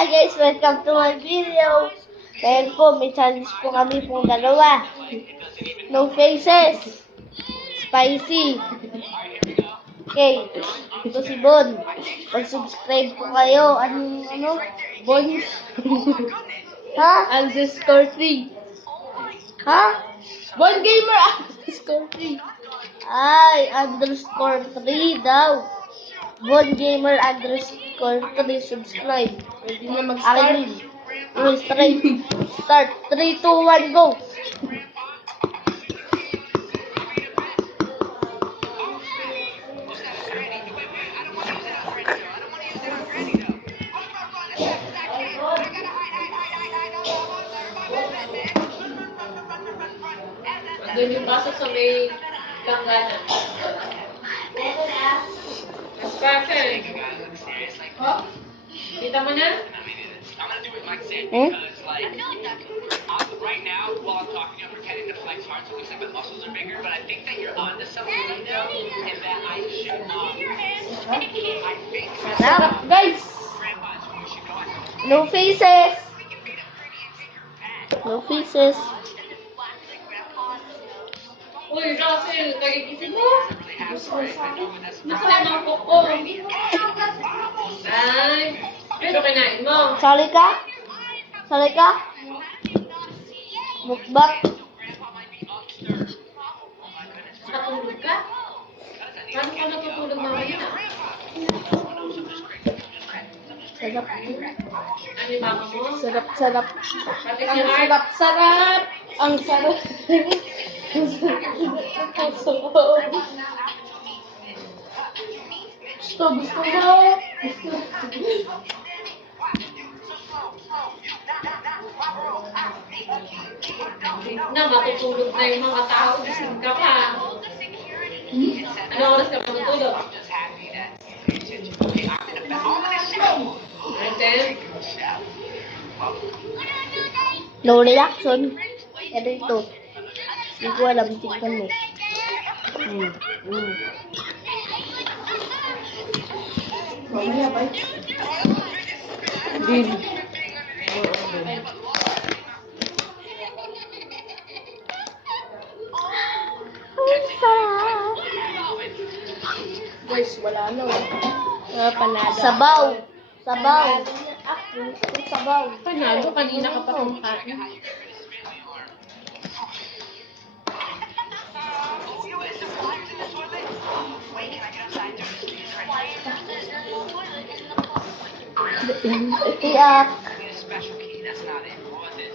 Hi guys, welcome to my video. Ngayon po, may challenge po kami pong dalawa. No faces. Spicy. Okay. Ito si Bon. Pag-subscribe po kayo. Ano? Bon? Ha? Underscore 3. Ha? Bon Gamer underscore 3. Ay, underscore 3 daw. Bon Gamer underscore 3. Subscribe. Pwede na mag-start. Start. 3, 2, 1, go. Doon yung pasok sa may kangganan. Pasok. Oh? Kita mo na? Hmm? Right now, while I'm talking, I'm pretending to flex hard, so it looks like my muscles are bigger. But I think that you're onto something right now, and that I should not. I think Sarap. Guys! grandpa's who you should go after. No faces. No faces. Uy, Russell, nagigising mo? Nasaan ang kuko? Ay, pero kinain mo. Sali ka? Sali ka? Mukbang? Natulog ka? Paano ka natutulog mamaya? Sarap. Ano yung mama mo? Sarap, sarap. Pati si Ang Art. sarap, sarap. Ang sarap. Gusto mo. Na, matutulog na yung mga tao. Gising ka pa. Ano oras ka matutulog? Okay. No reaction. Ito ito. Hindi ko alam. Tignan mo. Mamaya ba? Din. Guys, wala na. Panalo. Sabaw. Sabaw. Sabaw. Panalo, kanina ka pa kumakain. Iyak. Special key, that's not it. What was this?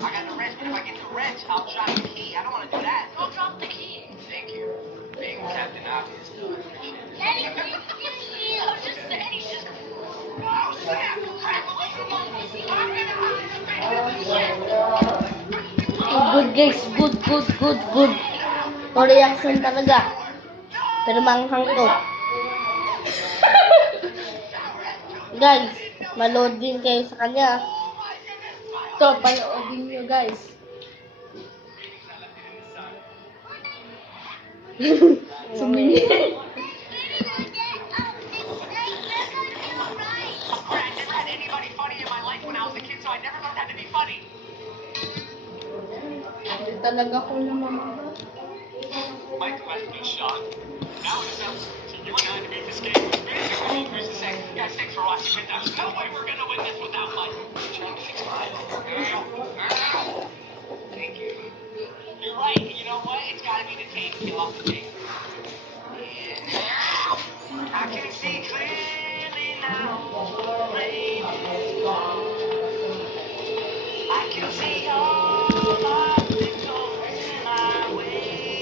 I got the wrench, but if I get the wrench, I'll drop the key. I don't want to do that. Don't drop the key. Thank you. Being Captain Obvious, though, I appreciate it. Oh, snap! Good guys. Good. No reaction talaga. Pero manghang to. Guys, malood din kayo sa kanya. Ito, panoodin nyo guys. Sumingin. I never had anybody funny in my life when I was a kid, so I never learned how to be funny. Hindi talaga ko naman. My question, Sean. Now it's up to you and I to beat this game. Who's to say? Guys, thanks for watching. There's no way we're gonna win this without Mike. Trying to fix mine. Thank you. You're right. You know what? It's gotta be the tape. Get off the tape. I can see clearly now. Rain is gone. I can see all obstacles in my way.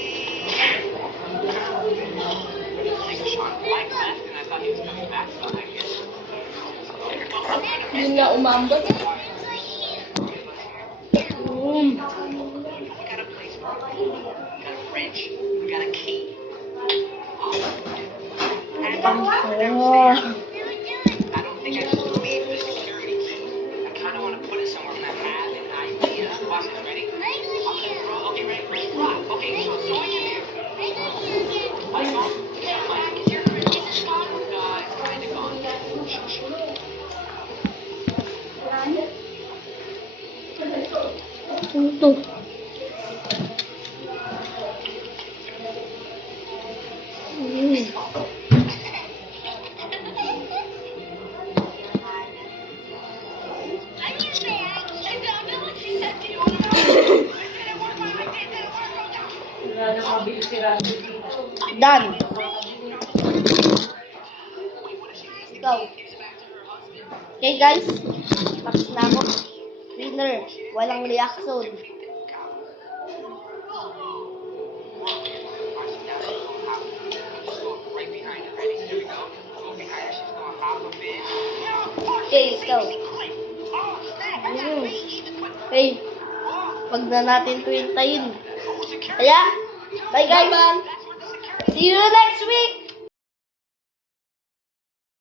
Sean, Mike left, and I thought he was coming back, but I guess. Yun nga umambot. We got a place for it. We got a wrench. We got a key. And I don't think I should leave the security key. I kind of want to put it somewhere when I have an idea. Watch this, ready? I'm gonna throw. Okay, ready? Rock. Okay, so I'm throwing it there. Mike, gone? Mike, is your wrench gone? It's kind of gone. Ano to? Wala na mabili si Randy dito. Done. Go. Okay guys, tapos na ako. Winner, walang reaction. Right behind her. Ready? Here we go. Go behind her. She's gonna hop a bit. Okay, go. Okay, wag na natin to hintayin. Kaya, bye guys. See you next week.